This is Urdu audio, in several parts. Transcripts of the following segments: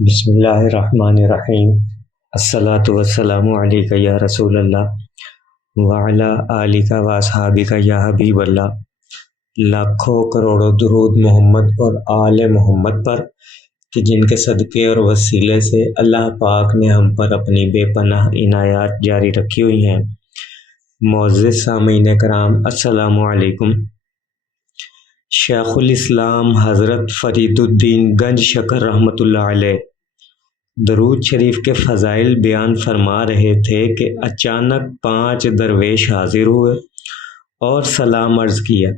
بسم اللہ الرحمن الرحیم۔ الصلاۃ والسلام علیک یا رسول اللہ وعلی آلک و اصحابک یا حبیب اللہ۔ لاکھوں کروڑوں درود محمد اور آل محمد پر کہ جن کے صدقے اور وسیلے سے اللہ پاک نے ہم پر اپنی بے پناہ عنایات جاری رکھی ہوئی ہیں۔ معزز سامعین کرام، السلام علیکم۔ شیخ الاسلام حضرت فرید الدین گنج شکر رحمۃ اللہ علیہ درود شریف کے فضائل بیان فرما رہے تھے کہ اچانک 5 درویش حاضر ہوئے اور سلام عرض کیا۔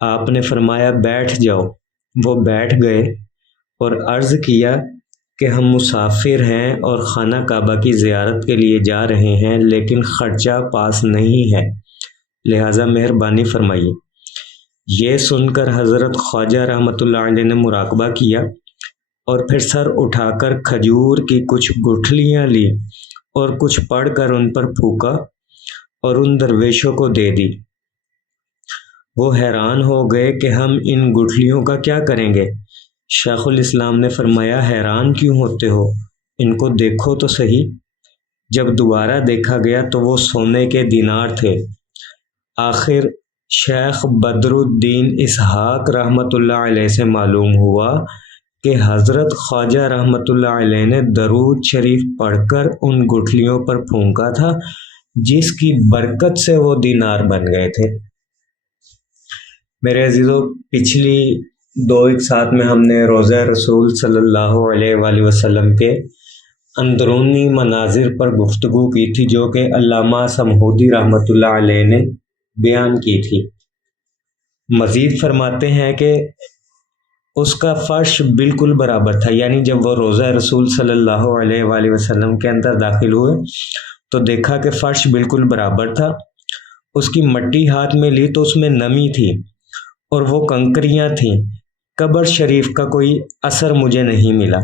آپ نے فرمایا بیٹھ جاؤ۔ وہ بیٹھ گئے اور عرض کیا کہ ہم مسافر ہیں اور خانہ کعبہ کی زیارت کے لیے جا رہے ہیں، لیکن خرچہ پاس نہیں ہے، لہٰذا مہربانی فرمائیے۔ یہ سن کر حضرت خواجہ رحمۃ اللہ علیہ نے مراقبہ کیا اور پھر سر اٹھا کر کھجور کی کچھ گٹھلیاں لی اور کچھ پڑھ کر ان پر پھونکا اور ان درویشوں کو دے دی۔ وہ حیران ہو گئے کہ ہم ان گٹھلیوں کا کیا کریں گے۔ شیخ الاسلام نے فرمایا حیران کیوں ہوتے ہو، ان کو دیکھو تو صحیح۔ جب دوبارہ دیکھا گیا تو وہ سونے کے دینار تھے۔ آخر شیخ بدر الدین اسحاق رحمۃ اللہ علیہ سے معلوم ہوا کہ حضرت خواجہ رحمۃ اللہ علیہ نے درود شریف پڑھ کر ان گٹھلیوں پر پھونکا تھا، جس کی برکت سے وہ دینار بن گئے تھے۔ میرے عزیزو، پچھلی 2 اقساط میں ہم نے روضہ رسول صلی اللہ علیہ وآلہ وسلم کے اندرونی مناظر پر گفتگو کی تھی، جو کہ علامہ سمہودی رحمۃ اللہ علیہ نے بیان کی تھی۔ مزید فرماتے ہیں کہ اس کا فرش بالکل برابر تھا، یعنی جب وہ روضہ رسول صلی اللہ علیہ وآلہ وسلم کے اندر داخل ہوئے تو دیکھا کہ فرش بالکل برابر تھا۔ اس کی مٹی ہاتھ میں لی تو اس میں نمی تھی اور وہ کنکریاں تھیں۔ قبر شریف کا کوئی اثر مجھے نہیں ملا،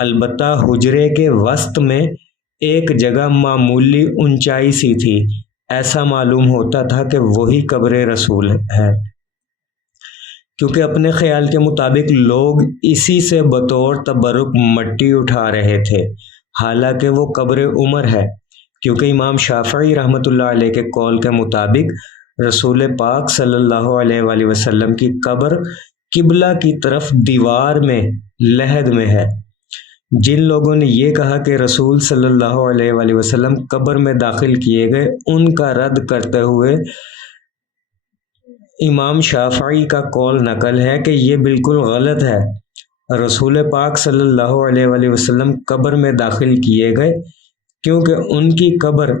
البتہ حجرے کے وسط میں ایک جگہ معمولی اونچائی سی تھی، ایسا معلوم ہوتا تھا کہ وہی قبر رسول ہے، کیونکہ اپنے خیال کے مطابق لوگ اسی سے بطور تبرک مٹی اٹھا رہے تھے، حالانکہ وہ قبر عمر ہے، کیونکہ امام شافعی رحمۃ اللہ علیہ کے قول کے مطابق رسول پاک صلی اللہ علیہ وآلہ وسلم کی قبر قبلہ کی طرف دیوار میں لحد میں ہے۔ جن لوگوں نے یہ کہا کہ رسول صلی اللہ علیہ وآلہ وسلم قبر میں داخل کیے گئے، ان کا رد کرتے ہوئے امام شافعی کا قول نقل ہے کہ یہ بالکل غلط ہے۔ رسول پاک صلی اللہ علیہ وآلہ وسلم قبر میں داخل کیے گئے کیونکہ ان کی قبر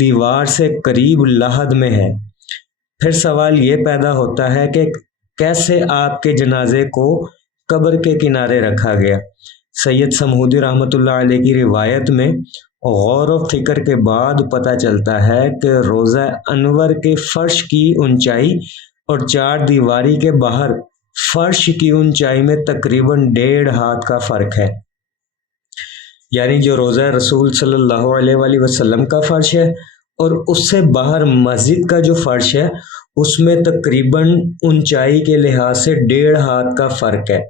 دیوار سے قریب لحد میں ہے۔ پھر سوال یہ پیدا ہوتا ہے کہ کیسے آپ کے جنازے کو قبر کے کنارے رکھا گیا؟ سید سمہودی رحمۃ اللہ علیہ کی روایت میں غور و فکر کے بعد پتہ چلتا ہے کہ روضہ انور کے فرش کی اونچائی اور 4 دیواری کے باہر فرش کی اونچائی میں تقریباً 1.5 ہاتھ کا فرق ہے، یعنی جو روضہ رسول صلی اللہ علیہ وآلہ وسلم کا فرش ہے اور اس سے باہر مسجد کا جو فرش ہے، اس میں تقریباً اونچائی کے لحاظ سے 1.5 ہاتھ کا فرق ہے،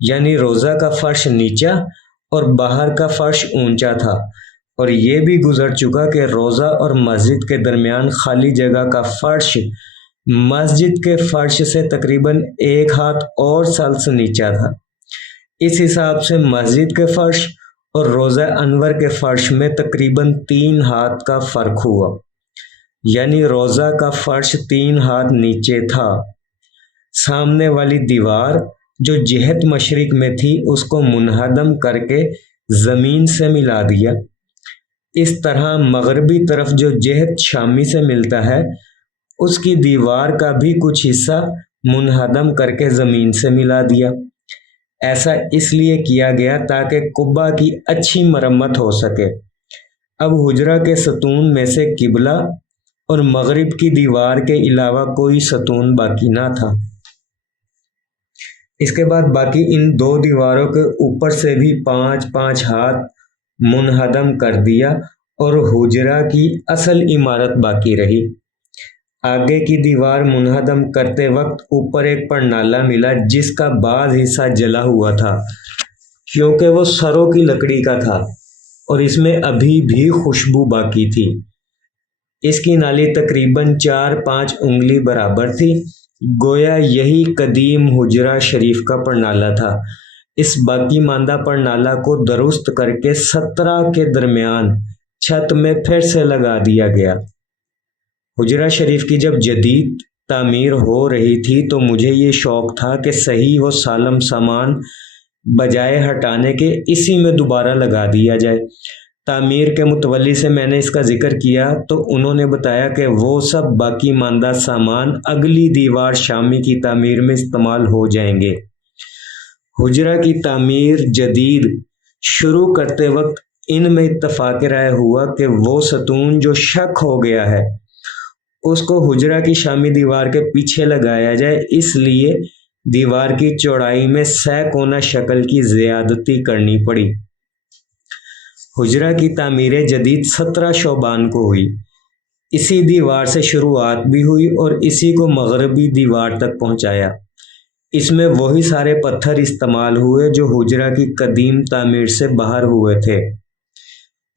یعنی روضہ کا فرش نیچا اور باہر کا فرش اونچا تھا۔ اور یہ بھی گزر چکا کہ روضہ اور مسجد کے درمیان خالی جگہ کا فرش مسجد کے فرش سے تقریباً 1 ہاتھ اور سلس نیچا تھا۔ اس حساب سے مسجد کے فرش اور روضہ انور کے فرش میں تقریباً 3 ہاتھ کا فرق ہوا، یعنی روضہ کا فرش 3 ہاتھ نیچے تھا۔ سامنے والی دیوار جو جہت مشرق میں تھی اس کو منہدم کر کے زمین سے ملا دیا۔ اس طرح مغربی طرف جو جہت شامی سے ملتا ہے، اس کی دیوار کا بھی کچھ حصہ منہدم کر کے زمین سے ملا دیا۔ ایسا اس لیے کیا گیا تاکہ قبہ کی اچھی مرمت ہو سکے۔ اب حجرہ کے ستون میں سے قبلہ اور مغرب کی دیوار کے علاوہ کوئی ستون باقی نہ تھا۔ اس کے بعد باقی ان 2 دیواروں کے اوپر سے بھی 5-5 ہاتھ منہدم کر دیا اور حجرہ کی اصل عمارت باقی رہی۔ آگے کی دیوار منہدم کرتے وقت اوپر ایک پرنالہ ملا جس کا بعض حصہ جلا ہوا تھا، کیونکہ وہ سروں کی لکڑی کا تھا اور اس میں ابھی بھی خوشبو باقی تھی۔ اس کی نالی تقریباً 4-5 انگلی برابر تھی، گویا یہی قدیم حجرہ شریف کا پرنالہ تھا۔ اس باقی ماندہ پرنالہ کو درست کر کے 17 کے درمیان چھت میں پھر سے لگا دیا گیا۔ حجرہ شریف کی جب جدید تعمیر ہو رہی تھی تو مجھے یہ شوق تھا کہ صحیح و سالم سامان بجائے ہٹانے کے اسی میں دوبارہ لگا دیا جائے۔ تعمیر کے متولی سے میں نے اس کا ذکر کیا تو انہوں نے بتایا کہ وہ سب باقی ماندہ سامان اگلی دیوار شامی کی تعمیر میں استعمال ہو جائیں گے۔ حجرہ کی تعمیر جدید شروع کرتے وقت ان میں اتفاق رائے ہوا کہ وہ ستون جو شک ہو گیا ہے اس کو حجرہ کی شامی دیوار کے پیچھے لگایا جائے، اس لیے دیوار کی چوڑائی میں 6 کونا شکل کی زیادتی کرنی پڑی۔ حجرہ کی تعمیر جدید 17 شعبان کو ہوئی۔ اسی دیوار سے شروعات بھی ہوئی اور اسی کو مغربی دیوار تک پہنچایا۔ اس میں وہی سارے پتھر استعمال ہوئے جو حجرہ کی قدیم تعمیر سے باہر ہوئے تھے۔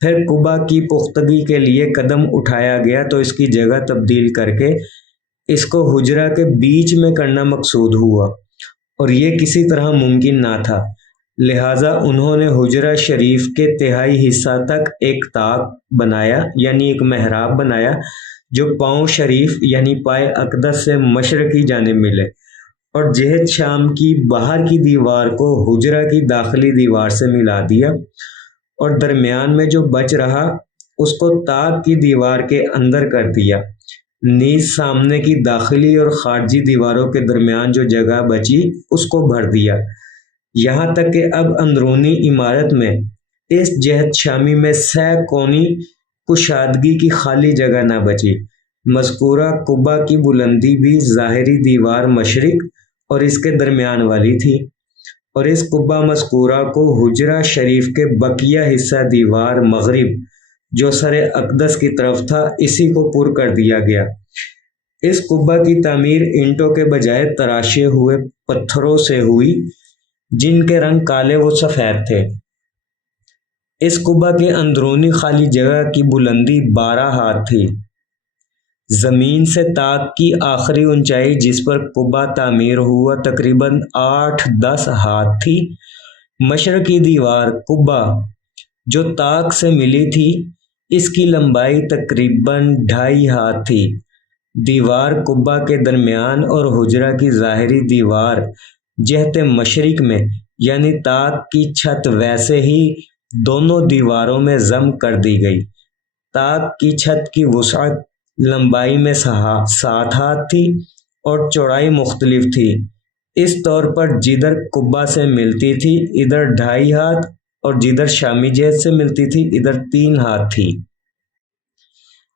پھر قبہ کی پختگی کے لیے قدم اٹھایا گیا تو اس کی جگہ تبدیل کر کے اس کو حجرہ کے بیچ میں کرنا مقصود ہوا، اور یہ کسی طرح ممکن نہ تھا، لہٰذا انہوں نے حجرہ شریف کے تہائی حصہ تک ایک طاق بنایا، یعنی ایک محراب بنایا جو پاؤں شریف یعنی پائے اقدس سے مشرقی جانب ملے، اور جہت شام کی باہر کی دیوار کو حجرہ کی داخلی دیوار سے ملا دیا، اور درمیان میں جو بچ رہا اس کو طاق کی دیوار کے اندر کر دیا۔ نیز سامنے کی داخلی اور خارجی دیواروں کے درمیان جو جگہ بچی اس کو بھر دیا، یہاں تک کہ اب اندرونی عمارت میں اس جہت شامی میں 6 کونی کشادگی کی خالی جگہ نہ بچی۔ مذکورہ قبہ کی بلندی بھی ظاہری دیوار مشرق اور اس کے درمیان والی تھی، اور اس قبہ مذکورہ کو حجرہ شریف کے بقیہ حصہ دیوار مغرب جو سر اقدس کی طرف تھا اسی کو پر کر دیا گیا۔ اس قبہ کی تعمیر اینٹوں کے بجائے تراشے ہوئے پتھروں سے ہوئی جن کے رنگ کالے و سفید تھے۔ اس قبہ کے اندرونی خالی جگہ کی بلندی 12 ہاتھ تھی۔ زمین سے طاق کی آخری اونچائی جس پر قبہ تعمیر ہوا تقریباً 8-10 ہاتھ تھی۔ مشرقی دیوار قبہ جو طاق سے ملی تھی اس کی لمبائی تقریباً 2.5 ہاتھ تھی۔ دیوار قبہ کے درمیان اور حجرہ کی ظاہری دیوار جہت مشرق میں یعنی طاق کی چھت ویسے ہی دونوں دیواروں میں ضم کر دی گئی۔ طاق کی چھت کی وسعت لمبائی میں 7 ہاتھ تھی اور چوڑائی مختلف تھی، اس طور پر جدھر قبہ سے ملتی تھی ادھر 2.5 ہاتھ اور جدھر شامی جہت سے ملتی تھی ادھر 3 ہاتھ تھی۔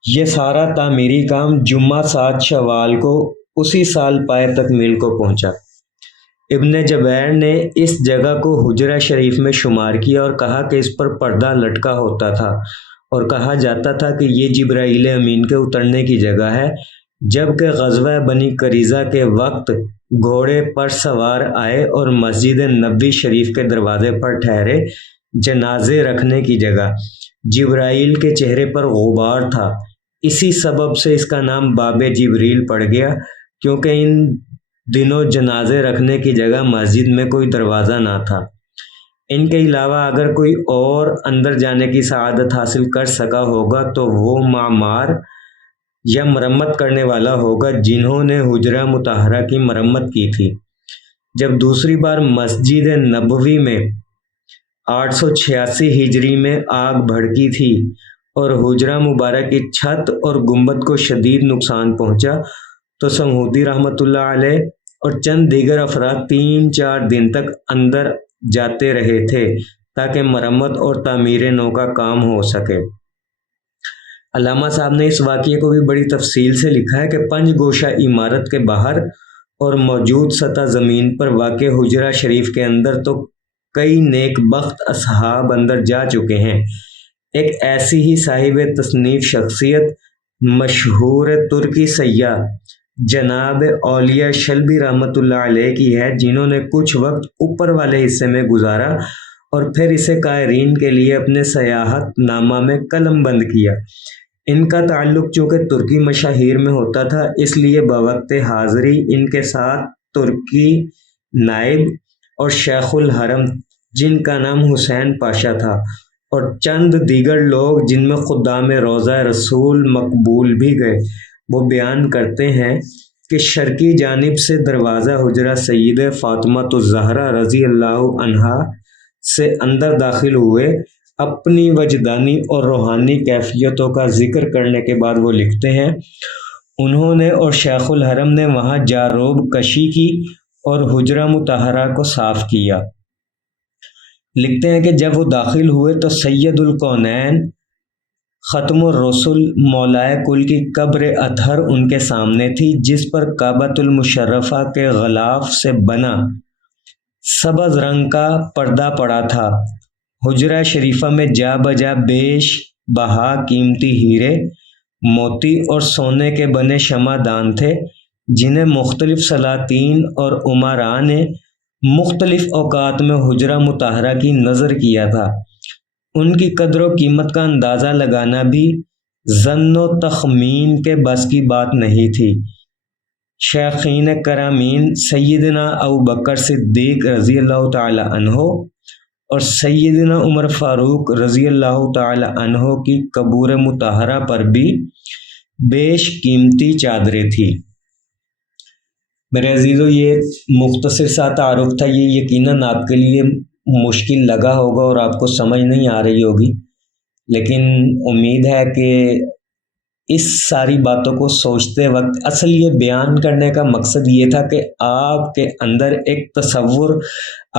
یہ سارا تعمیری کام جمعہ 7 شوال کو اسی سال پائے تکمیل کو پہنچا۔ ابن جبیر نے اس جگہ کو حجرہ شریف میں شمار کیا اور کہا کہ اس پر پردہ لٹکا ہوتا تھا اور کہا جاتا تھا کہ یہ جبرائیل امین کے اترنے کی جگہ ہے۔ جبکہ غزوہ بنی قریظہ کے وقت گھوڑے پر سوار آئے اور مسجد نبوی شریف کے دروازے پر ٹھہرے، جنازے رکھنے کی جگہ۔ جبرائیل کے چہرے پر غبار تھا، اسی سبب سے اس کا نام باب جبریل پڑ گیا، کیونکہ ان دنوں جنازے رکھنے کی جگہ مسجد میں کوئی دروازہ نہ تھا۔ ان کے علاوہ اگر کوئی اور اندر جانے کی سعادت حاصل کر سکا ہوگا تو وہ معمار یا مرمت کرنے والا ہوگا جنہوں نے حجرہ مطہرہ کی مرمت کی تھی۔ جب دوسری بار مسجد نبوی میں 886 ہجری میں آگ بھڑکی تھی اور حجرہ مبارک کی چھت اور گنبد کو شدید نقصان پہنچا تو سمہودی رحمۃ اللہ علیہ اور چند دیگر افراد 3-4 دن تک اندر جاتے رہے تھے تاکہ مرمت اور تعمیر نو کا کام ہو سکے۔ علامہ صاحب نے اس واقعے کو بھی بڑی تفصیل سے لکھا ہے کہ 5 گوشہ عمارت کے باہر اور موجود سطح زمین پر واقع حجرہ شریف کے اندر تو کئی نیک بخت اصحاب اندر جا چکے ہیں۔ ایک ایسی ہی صاحب تصنیف شخصیت مشہور ترکی سیاح جناب اولیاء شلبی رحمۃ اللہ علیہ کی ہے، جنہوں نے کچھ وقت اوپر والے حصے میں گزارا اور پھر اسے قائرین کے لیے اپنے سیاحت نامہ میں قلم بند کیا۔ ان کا تعلق چونکہ ترکی مشاہیر میں ہوتا تھا، اس لیے بوقت حاضری ان کے ساتھ ترکی نائب اور شیخ الحرم جن کا نام حسین پاشا تھا اور چند دیگر لوگ جن میں خدام روضہ رسول مقبول بھی گئے، وہ بیان کرتے ہیں کہ شرقی جانب سے دروازہ حجرہ سید فاطمہ الزہرا رضی اللہ عنہا سے اندر داخل ہوئے۔ اپنی وجدانی اور روحانی کیفیتوں کا ذکر کرنے کے بعد وہ لکھتے ہیں، انہوں نے اور شیخ الحرم نے وہاں جاروب کشی کی اور حجرہ مطہرہ کو صاف کیا۔ لکھتے ہیں کہ جب وہ داخل ہوئے تو سید الکونین ختم الرسل مولائے کل کی قبر اطہر ان کے سامنے تھی، جس پر کعبۃ المشرفہ کے غلاف سے بنا سبز رنگ کا پردہ پڑا تھا۔ حجرہ شریفہ میں جا بجا بیش بہا قیمتی ہیرے، موتی اور سونے کے بنے شمعدان تھے، جنہیں مختلف سلاطین اور امراء نے مختلف اوقات میں حجرہ مطہرہ کی نظر کیا تھا۔ ان کی قدر و قیمت کا اندازہ لگانا بھی ظن و تخمین کے بس کی بات نہیں تھی۔ شیخین کرامین سیدنا ابوبکر صدیق رضی اللہ تعالی عنہ اور سیدنا عمر فاروق رضی اللہ تعالی عنہ کی قبور مطہرہ پر بھی بیش قیمتی چادریں تھیں۔ میرے عزیزو، یہ مختصر سا تعارف تھا، یہ یقیناً آپ کے لیے مشکل لگا ہوگا اور آپ کو سمجھ نہیں آ رہی ہوگی، لیکن امید ہے کہ اس ساری باتوں کو سوچتے وقت اصل یہ بیان کرنے کا مقصد یہ تھا کہ آپ کے اندر ایک تصور،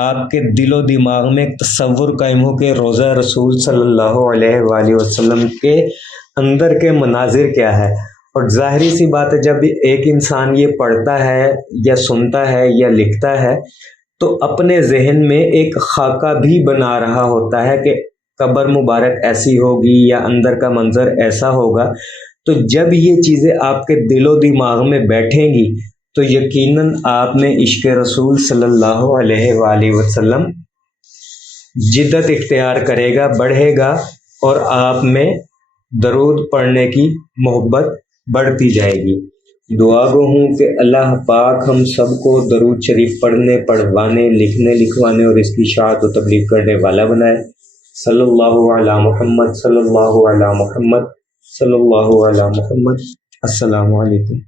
آپ کے دل و دماغ میں ایک تصور قائم ہو کہ روضہ رسول صلی اللہ علیہ وآلہ وسلم کے اندر کے مناظر کیا ہے۔ اور ظاہری سی بات ہے، جب ایک انسان یہ پڑھتا ہے یا سنتا ہے یا لکھتا ہے تو اپنے ذہن میں ایک خاکہ بھی بنا رہا ہوتا ہے کہ قبر مبارک ایسی ہوگی یا اندر کا منظر ایسا ہوگا۔ تو جب یہ چیزیں آپ کے دل و دماغ میں بیٹھیں گی تو یقیناً آپ میں عشق رسول صلی اللہ علیہ وآلہ وسلم جدت اختیار کرے گا، بڑھے گا، اور آپ میں درود پڑھنے کی محبت بڑھتی جائے گی۔ دعا گو ہوں کہ اللہ پاک ہم سب کو درود شریف پڑھنے، پڑھوانے، لکھنے، لکھوانے اور اس کی اشاعت و تبلیغ کرنے والا بنائے۔ صلی اللہ علی محمد، صلی اللہ علی محمد، صلی اللہ علی محمد۔ السلام علیکم۔